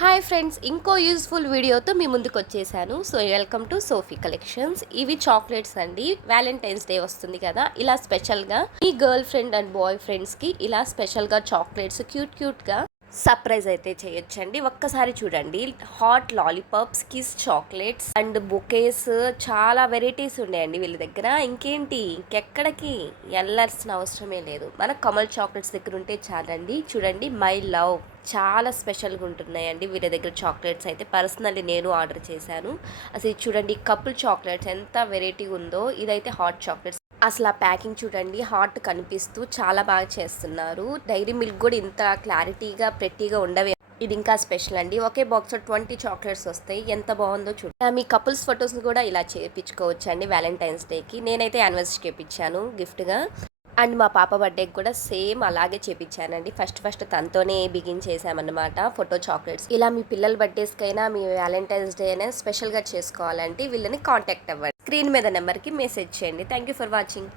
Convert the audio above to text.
Hi friends, ఇంకో useful వీడియోతో మీ ముందుకు వచ్చేసాను. So welcome to Sophie collections. ఇవి చాక్లెట్స్ అండి. వ్యాలంటైన్స్ డే వస్తుంది కదా, ఇలా స్పెషల్గా మీ గర్ల్ ఫ్రెండ్ అండ్ బాయ్ ఫ్రెండ్స్కి ఇలా స్పెషల్గా చాక్లెట్స్ క్యూట్గా సర్ప్రైజ్ అయితే చేయొచ్చండి. ఒక్కసారి చూడండి, hot lollipops, kiss chocolates and bouquets, చాలా వెరైటీస్ ఉన్నాయండి వీళ్ళ దగ్గర. ఇంకేంటి, ఇంకెక్కడికి వెళ్ళాల్సిన అవసరమే లేదు. మన కమల్ చాక్లెట్స్ దగ్గర ఉంటే చాలండి. చూడండి, మై లవ్ చాలా స్పెషల్గా ఉంటున్నాయండి వీళ్ళ దగ్గర చాక్లెట్స్ అయితే. పర్సనల్లీ నేను ఆర్డర్ చేశాను. అసలు చూడండి, కపుల్ చాక్లెట్స్ ఎంత వెరైటీ ఉందో. ఇదైతే హాట్ చాక్లెట్స్. అసలు ఆ ప్యాకింగ్ చూడండి, హాట్ కనిపిస్తూ చాలా బాగా చేస్తున్నారు. డైరీ మిల్క్ కూడా ఇంత క్లారిటీగా ప్రెట్టీగా ఉండవే. ఇది ఇంకా స్పెషల్ అండి. ఒకే బాక్స్ 20 చాక్లెట్స్ వస్తాయి. ఎంత బాగుందో చూడండి. మీ కపుల్స్ ఫొటోస్ని కూడా ఇలా చేయించుకోవచ్చు అండి వ్యాలంటైన్స్ డేకి. నేనైతే యానివర్సరీకి ఇప్పించాను గిఫ్ట్గా. అండ్ మా పాప బర్త్డేకి కూడా సేమ్ అలాగే చేపించానండి. ఫస్ట్ తనతోనే బిగిన్ చేసామన్నమాట ఫోటో చాక్లెట్స్. ఇలా మీ పిల్లల బర్త్డేస్కైనా మీ వ్యాలంటైన్స్ డే అయినా స్పెషల్గా చేసుకోవాలంటే వీళ్ళని కాంటాక్ట్ అవ్వండి. స్క్రీన్ మీద నెంబర్కి మెసేజ్ చేయండి. Thank you for watching.